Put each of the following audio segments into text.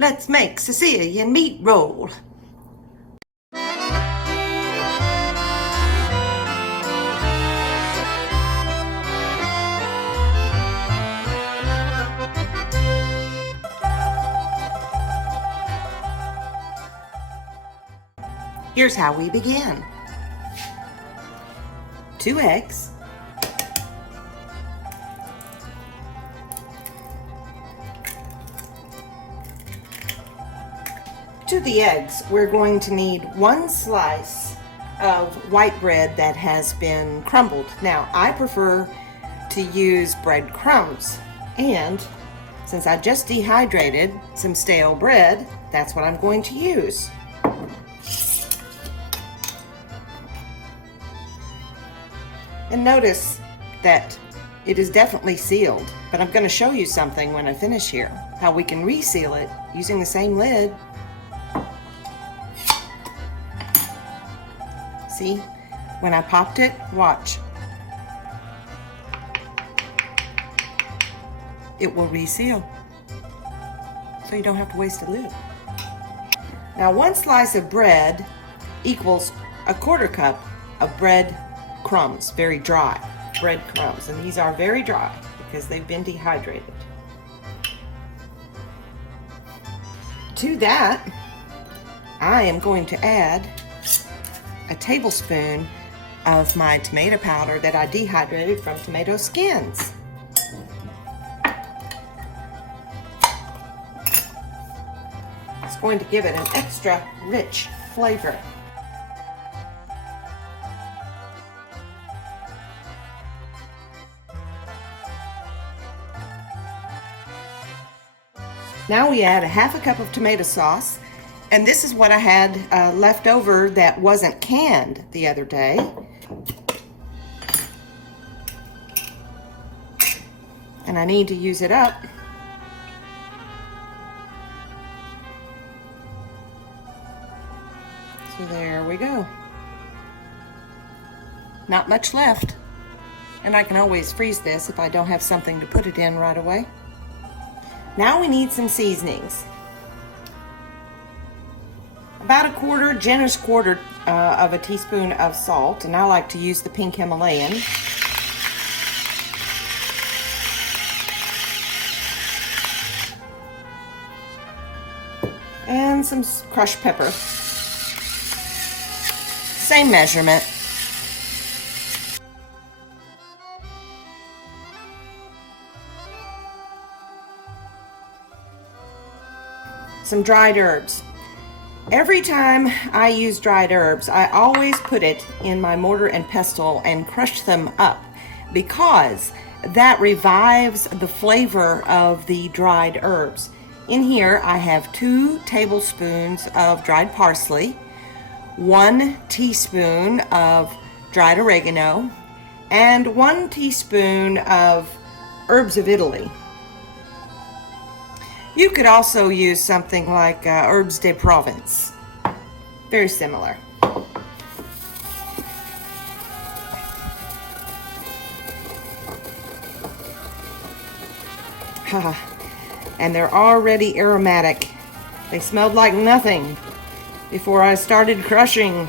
Let's make Sicilian meat roll. Here's how we begin. 2 eggs, to the eggs, we're going to need 1 slice of white bread that has been crumbled. Now, I prefer to use breadcrumbs, and since I just dehydrated some stale bread, that's what I'm going to use. And notice that it is definitely sealed, but I'm going to show you something when I finish here, how we can reseal it using the same lid. See, when I popped it, watch. It will reseal, so you don't have to waste a lid. Now, 1 slice of bread equals 1/4 cup of bread crumbs, very dry bread crumbs, and these are very dry because they've been dehydrated. To that, I am going to add a tablespoon of my tomato powder that I dehydrated from tomato skins. It's going to give it an extra rich flavor. Now we add 1/2 cup of tomato sauce, and this is what I had left over that wasn't canned the other day. And I need to use it up. So there we go. Not much left. And I can always freeze this if I don't have something to put it in right away. Now we need some seasonings. About a generous quarter of a teaspoon of salt, and I like to use the pink Himalayan. And some crushed pepper. Same measurement. Some dried herbs. Every time I use dried herbs, I always put it in my mortar and pestle and crush them up, because that revives the flavor of the dried herbs. In here I have 2 tablespoons of dried parsley, 1 teaspoon of dried oregano, and 1 teaspoon of herbs of Italy. You could also use something like herbs de Provence. Very similar. And they're already aromatic. They smelled like nothing before I started crushing.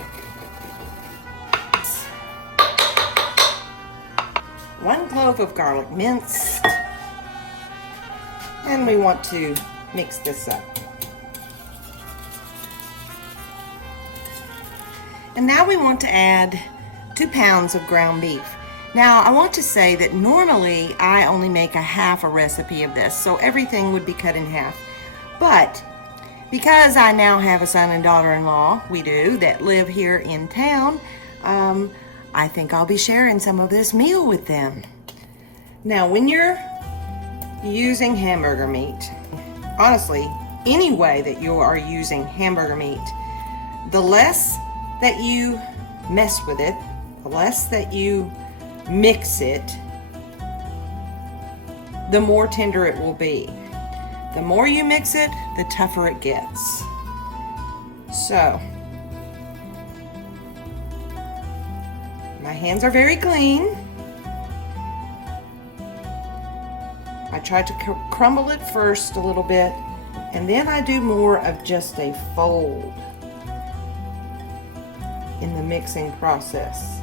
1 clove of garlic minced. And we want to mix this up. And now we want to add 2 pounds of ground beef. Now, I want to say that normally I only make 1/2 a recipe of this, so everything would be cut in half. But because I now have a son and daughter-in-law, we do, that live here in town, I think I'll be sharing some of this meal with them. Now, when you're using hamburger meat, honestly, any way that you are using hamburger meat, the less that you mess with it, the less that you mix it, the more tender it will be. The more you mix it, the tougher it gets. So, my hands are very clean. I tried to crumble it first a little bit And then I do more of just a fold in the mixing process.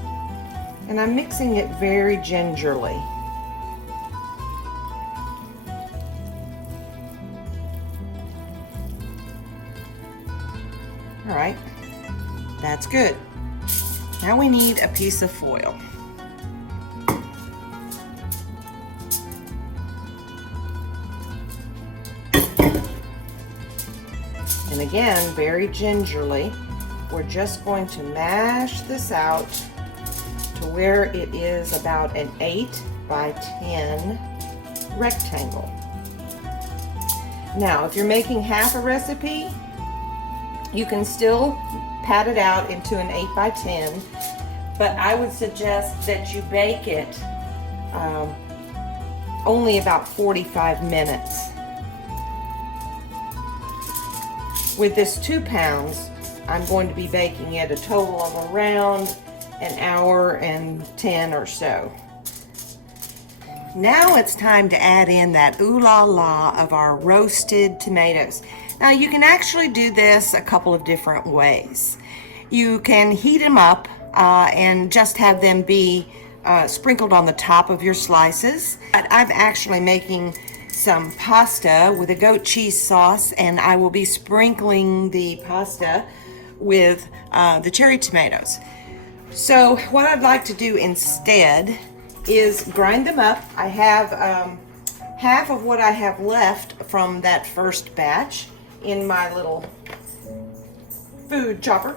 And I'm mixing it very gingerly. All right, that's good. Now we need a piece of foil. And again, very gingerly, we're just going to mash this out to where it is about an 8 by 10 rectangle. Now, if you're making half a recipe, you can still pat it out into an 8 by 10, but I would suggest that you bake it only about 45 minutes. With this 2 pounds, I'm going to be baking it a total of around an hour and 10 or so. Now it's time to add in that ooh la la of our roasted tomatoes. Now you can actually do this a couple of different ways. You can heat them up and just have them be sprinkled on the top of your slices. I'm actually making some pasta with a goat cheese sauce, and I will be sprinkling the pasta with the cherry tomatoes. So what I'd like to do instead is grind them up. I have half of what I have left from that first batch in my little food chopper.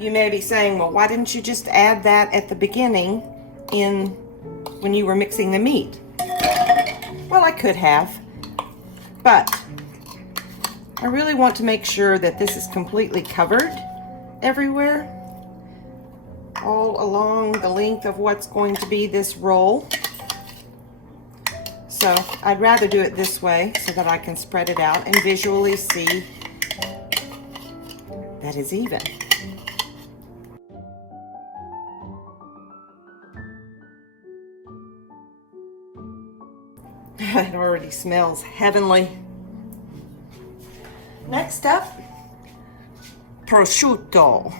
You may be saying, well, why didn't you just add that at the beginning when you were mixing the meat? Well, I could have, but I really want to make sure that this is completely covered everywhere, all along the length of what's going to be this roll. So I'd rather do it this way so that I can spread it out and visually see that it's even. It already smells heavenly. Next up, prosciutto.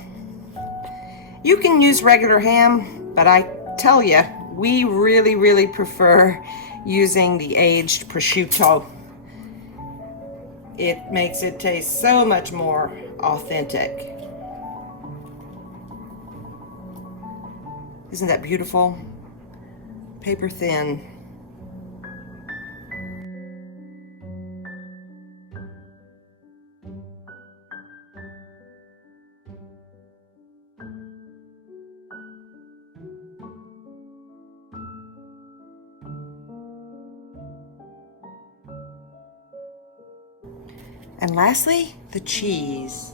You can use regular ham, but I tell you, we really prefer using the aged prosciutto. It makes it taste so much more authentic. Isn't that beautiful? Paper thin. And lastly, the cheese.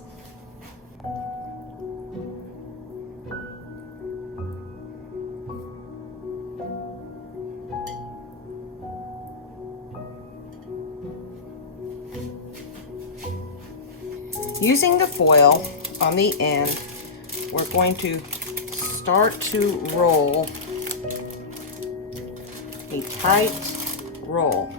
Using the foil on the end, we're going to start to roll a tight roll.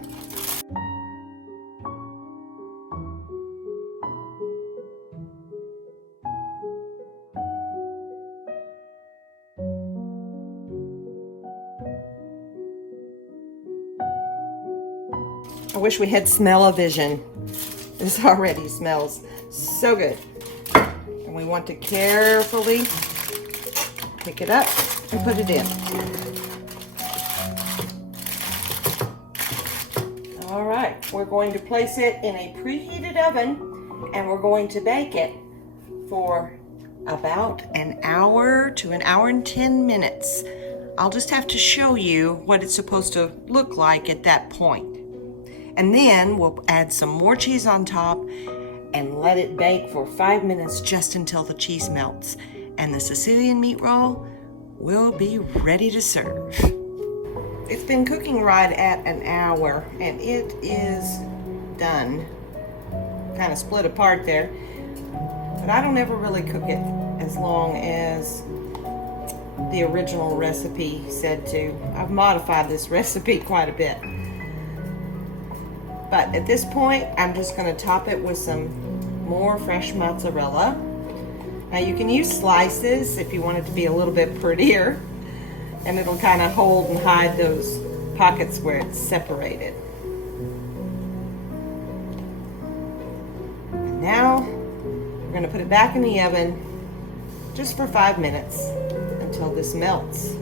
I wish we had smell-o-vision. This already smells so good. And we want to carefully pick it up and put it in. All right, we're going to place it in a preheated oven and we're going to bake it for about an hour to an hour and 10 minutes. I'll just have to show you what it's supposed to look like at that point. And then we'll add some more cheese on top and let it bake for 5 minutes just until the cheese melts. And the Sicilian meat roll will be ready to serve. It's been cooking right at an hour and it is done. Kind of split apart there. But I don't ever really cook it as long as the original recipe said to. I've modified this recipe quite a bit. But at this point, I'm just going to top it with some more fresh mozzarella. Now you can use slices if you want it to be a little bit prettier, and it'll kind of hold and hide those pockets where it's separated. And now we're going to put it back in the oven just for 5 minutes until this melts.